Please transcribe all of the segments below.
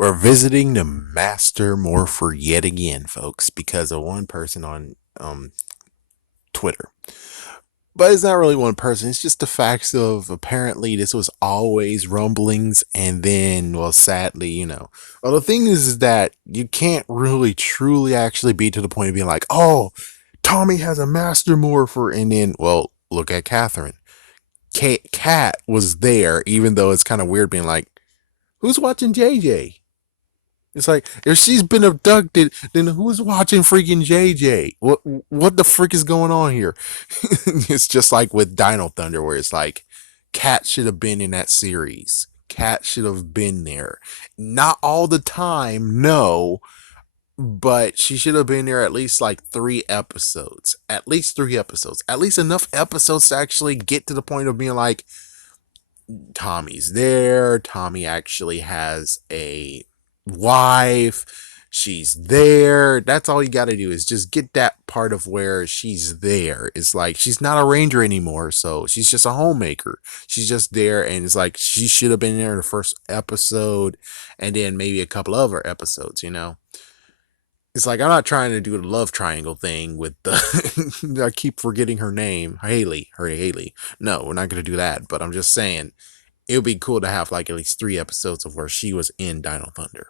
We're visiting the Master Morpher yet again, folks, because of one person on Twitter. But it's not really one person. It's just the facts of apparently this was always rumblings, and then, well, sadly, Well, the thing is that you can't really truly actually be to the point of being like, oh, Tommy has a Master Morpher, and then, well, look at Catherine. Kat was there, even though it's kind of weird being like, who's watching JJ? It's like if she's been abducted, then who's watching freaking JJ? What the frick is going on here? It's just like with Dino Thunder, where it's like Cat should have been in that series. Cat should have been there. Not all the time, no, but she should have been there at least like 3 episodes. At least 3 episodes. At least enough episodes to actually get to the point of being like, Tommy's there. Tommy actually has a wife. She's there. That's all you got to do is just get that part of where she's there. It's like she's not a ranger anymore, so she's just a homemaker. She's just there, and it's like she should have been there in the first episode, and then maybe a couple other episodes. It's like I'm not trying to do the love triangle thing with the. I keep forgetting her name, Haley. No, we're not gonna do that. But I'm just saying it would be cool to have like at least 3 episodes of where she was in Dino Thunder.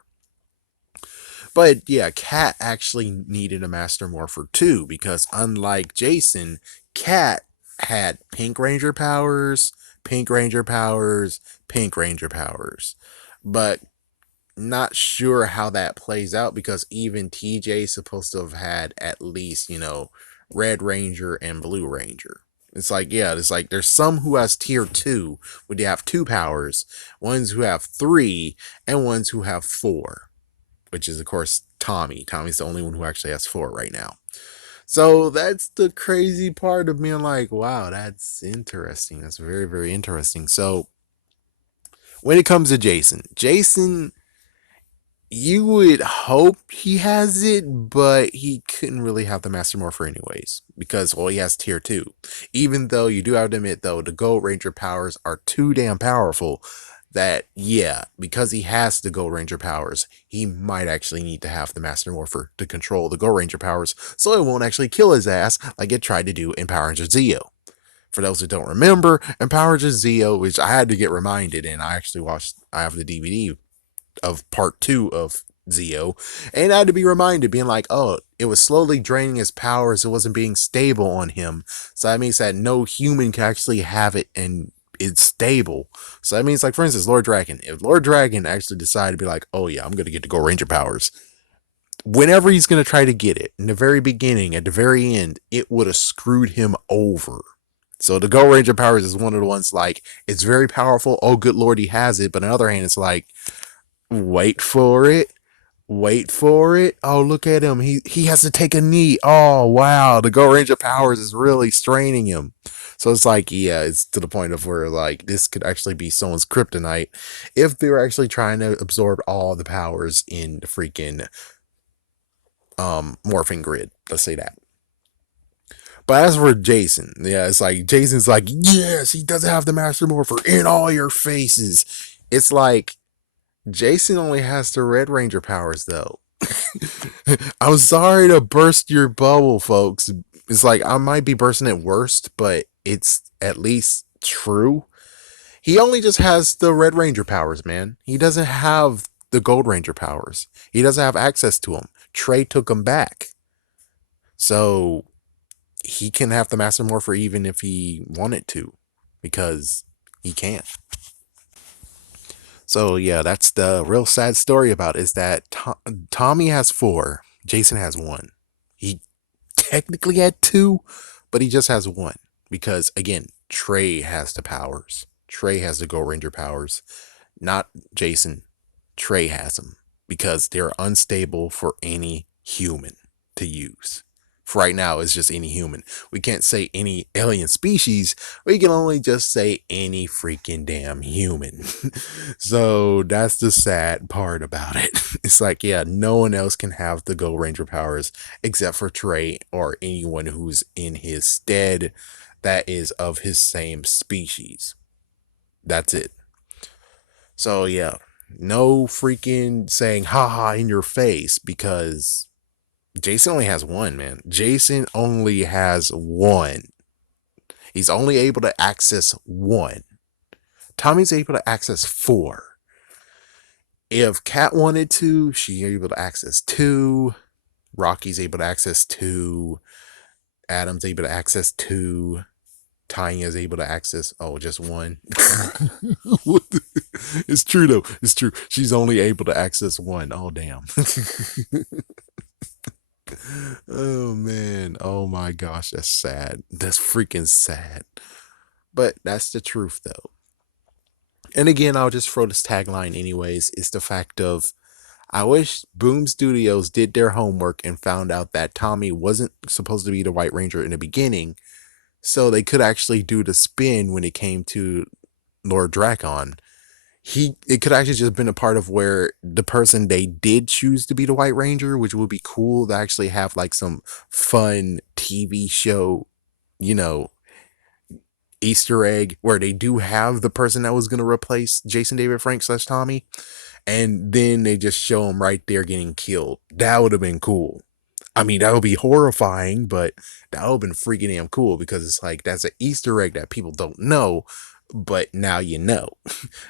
But yeah, Kat actually needed a Master Morpher too, because unlike Jason, Kat had Pink Ranger powers, Pink Ranger powers, Pink Ranger powers. But not sure how that plays out because even TJ is supposed to have had at least, Red Ranger and Blue Ranger. It's like, yeah, it's like there's some who has tier 2, where they have 2 powers, ones who have 3, and ones who have 4, which is, of course, Tommy. Tommy's the only one who actually has 4 right now. So that's the crazy part of being like, wow, that's interesting. That's very, very interesting. So when it comes to Jason, you would hope he has it, but he couldn't really have the Master Morpher anyways, because, well, he has tier 2. Even though you do have to admit, though, the Gold Ranger powers are too damn powerful that, yeah, because he has the Gold Ranger powers, he might actually need to have the Master Morpher to control the Gold Ranger powers so it won't actually kill his ass like it tried to do in Power Ranger Zeo. For those who don't remember, in Power Ranger Zeo, which I had to get reminded, and I have the DVD of part 2 of Zeo, and I had to be reminded, being like, oh, it was slowly draining his powers, it wasn't being stable on him, so that means that no human can actually have it and it's stable. So that means, like, for instance, Lord Dragon, if Lord Dragon actually decided to be like, oh yeah, I'm gonna get to go Ranger powers, whenever he's gonna try to get it, in the very beginning, at the very end, it would have screwed him over. So the Go Ranger powers is one of the ones, like, it's very powerful, oh good lord, he has it, but on the other hand, it's like, wait for it. Wait for it. Oh, look at him. He has to take a knee. Oh, wow. The Go Ranger powers is really straining him. So it's like, yeah, it's to the point of where, like, this could actually be someone's kryptonite if they're actually trying to absorb all the powers in the freaking morphing grid. Let's say that. But as for Jason, yeah, it's like Jason's like, yes, he doesn't have the Master Morpher in all your faces. It's like Jason only has the Red Ranger powers, though. I'm sorry to burst your bubble, folks. It's like I might be bursting it worst, but it's at least true. He only just has the Red Ranger powers, man. He doesn't have the Gold Ranger powers. He doesn't have access to them. Trey took them back. So he can have the Master Morpher even if he wanted to, because he can't. So yeah, that's the real sad story about it, is that Tommy has 4, Jason has 1. He technically had 2, but he just has 1 because, again, Trey has the powers. Trey has the Go Ranger powers, not Jason. Trey has them because they're unstable for any human to use. For right now, it's just any human. We can't say any alien species. We can only just say any freaking damn human. So that's the sad part about it. It's like, yeah, no one else can have the Go Ranger powers except for Trey or anyone who's in his stead that is of his same species. That's it. So yeah, No freaking saying haha in your face, because Jason only has one, man. Jason only has one. He's only able to access one. Tommy's able to access four. If Kat wanted to, she's able to access two. Rocky's able to access two. Adam's able to access two. Tanya's able to access just one. It's true though. It's true. She's only able to access one. Oh damn. Oh man. Oh my gosh. That's sad. That's freaking sad. But that's the truth though. And again, I'll just throw this tagline anyways. It's the fact of I wish Boom Studios did their homework and found out that Tommy wasn't supposed to be the White Ranger in the beginning, so they could actually do the spin when it came to Lord Drakon. It could actually just been a part of where the person they did choose to be the White Ranger, which would be cool to actually have like some fun TV show, you know, Easter egg where they do have the person that was going to replace Jason David Frank / Tommy, and then they just show him right there getting killed. That would have been cool. I mean, that would be horrifying, but that would have been freaking damn cool, because it's like that's an Easter egg that people don't know, but now you know.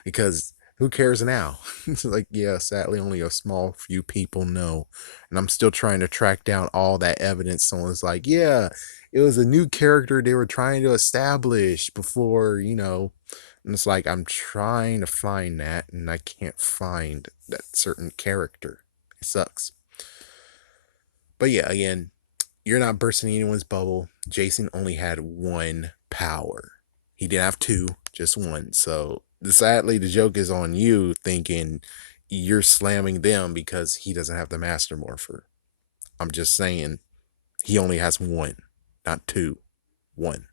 Because who cares now? It's like, yeah, sadly, only a small few people know. And I'm still trying to track down all that evidence. Someone's like, yeah, it was a new character they were trying to establish before, And it's like, I'm trying to find that, and I can't find that certain character. It sucks. But yeah, again, you're not bursting anyone's bubble. Jason only had one power. He didn't have two, just one. So sadly, the joke is on you thinking you're slamming them because he doesn't have the Master Morpher. I'm just saying he only has one, not two. One.